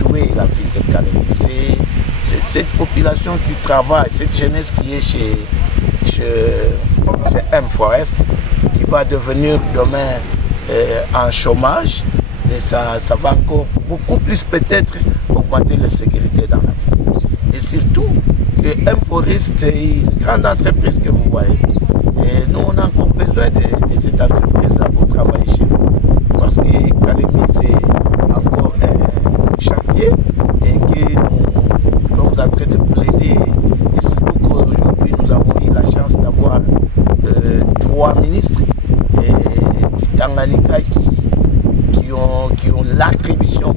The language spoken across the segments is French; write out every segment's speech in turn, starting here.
échoué la ville de Kalemi. C'est cette population qui travaille, cette jeunesse qui est chez M-Forest, qui va devenir demain en chômage. Et ça va encore beaucoup plus peut-être augmenter la sécurité dans la ville. Et surtout, M-Forest est une grande entreprise que vous voyez. Et nous, on a encore besoin de cette entreprise-là pour travailler chez nous. Parce que Kalemi, c'est encore un chantier et que nous sommes en train de plaider. Et surtout qu'aujourd'hui, nous avons eu la chance d'avoir 3 ministres du Tanganyika qui ont l'attribution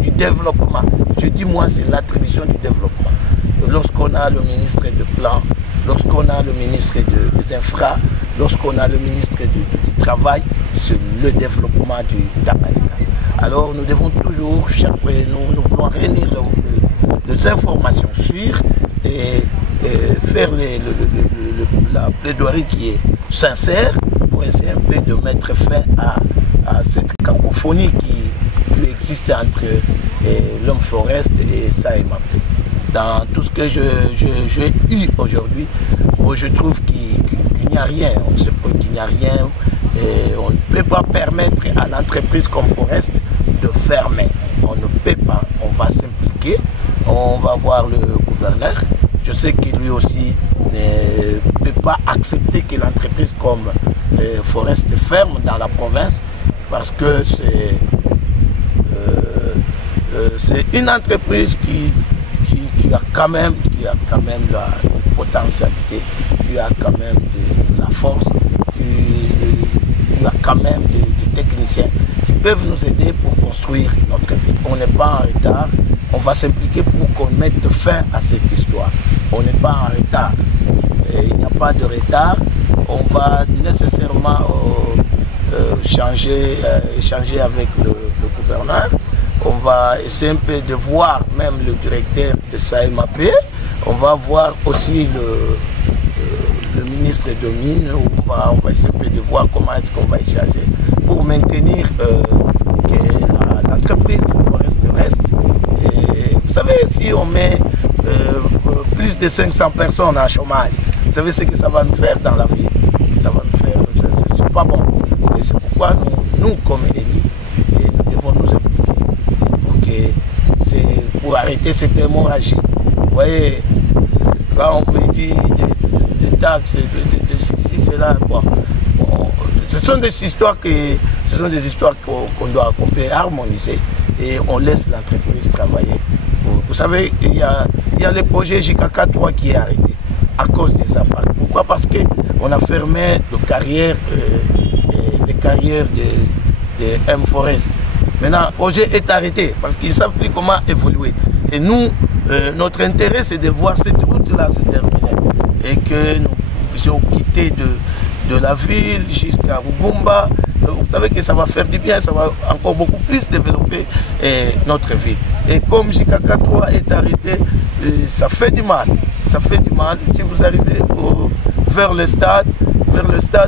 du développement. Je dis moi, c'est l'attribution du développement. Lorsqu'on a le ministre de plan, lorsqu'on a le ministre des infra, lorsqu'on a le ministre du travail, c'est le développement du Tanganyika. Alors nous devons toujours, nous voulons réunir les informations sûres et faire la plaidoirie qui est sincère pour essayer un peu de mettre fin à cette cacophonie qui existe entre l'homme forest et SAEMAP. Dans tout ce que j'ai eu aujourd'hui, je trouve qu'il n'y a rien. On sait pas qu'il n'y a rien. Et on ne peut pas permettre à l'entreprise comme Forest de fermer. On ne peut pas. On va s'impliquer. On va voir le gouverneur. Je sais que lui aussi ne peut pas accepter que l'entreprise comme Forest ferme dans la province parce que c'est une entreprise qui a quand même la potentialité, qui a quand même de la force, qui a quand même des techniciens qui peuvent nous aider pour construire notre ville. On n'est pas en retard, on va s'impliquer pour qu'on mette fin à cette histoire. On n'est pas en retard, et il n'y a pas de retard, on va nécessairement échanger avec le gouverneur. On va essayer un peu de voir même le directeur de SAEMAP. On va voir aussi le ministre de Mines. On va essayer un peu de voir comment est-ce qu'on va échanger pour maintenir que l'entreprise reste. Et vous savez, si on met plus de 500 personnes en chômage, vous savez ce que ça va nous faire dans la vie. Ça va nous faire, c'est pas bon. Et c'est pourquoi nous comme élus, nous devons nous impliquer. C'est pour arrêter cette hémorragie. Vous voyez, quand on me dit de taxes, de ceci, cela, bon, ce sont des histoires qu'on peut harmoniser et on laisse l'entreprise travailler. Vous savez, il y a le projet JKK 3 qui est arrêté à cause des impacts. Pourquoi? Parce qu'on a fermé les carrières de M-Forest. Maintenant, le projet est arrêté parce qu'ils ne savent plus comment évoluer. Et nous, notre intérêt, c'est de voir cette route-là se terminer et que nous puissions quitter de la ville jusqu'à Rubumba. Vous savez que ça va faire du bien, ça va encore beaucoup plus développer notre ville. Et comme JKK 3 est arrêté, ça fait du mal. Ça fait du mal. Si vous arrivez vers le stade,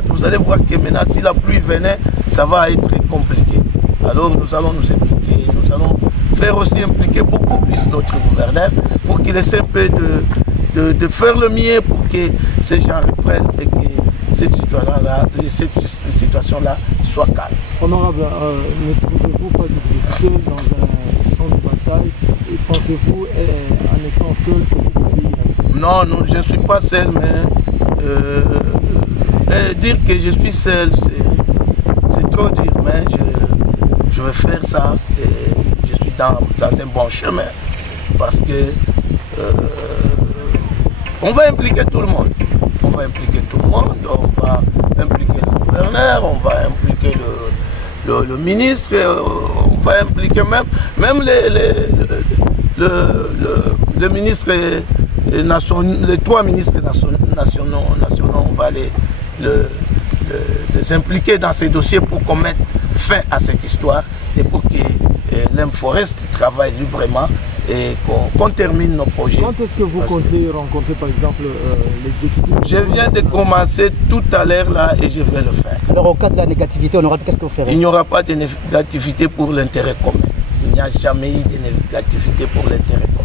vous allez voir que maintenant, si la pluie venait, ça va être compliqué. Alors nous allons nous impliquer, nous allons faire aussi impliquer beaucoup plus notre gouverneur pour qu'il essaie un peu de faire le mieux pour que ces gens reprennent et que cette situation-là soit calme. Honorable, ne trouvez-vous pas que vous êtes seul dans un champ de bataille et pensez-vous en étant seul que vous pouvez y arriver? Non, je ne suis pas seul, mais dire que je suis seul, c'est trop dur, mais je vais faire ça et je suis dans un bon chemin parce que on va impliquer tout le monde. On va impliquer tout le monde, on va impliquer le gouverneur, on va impliquer le ministre, on va impliquer même le ministre les 3 ministres nationaux, on va les impliquer dans ces dossiers pour qu'on mette fin à cette histoire et pour que l'M-Forest travaille librement et qu'on termine nos projets. Quand est-ce que vous comptez rencontrer par exemple l'exécutif? Je viens de commencer tout à l'heure là et je vais le faire. Alors au cas de la négativité, qu'est-ce que vous ferez? Il n'y aura pas de négativité pour l'intérêt commun. il n'y a jamais eu de négativité pour l'intérêt commun.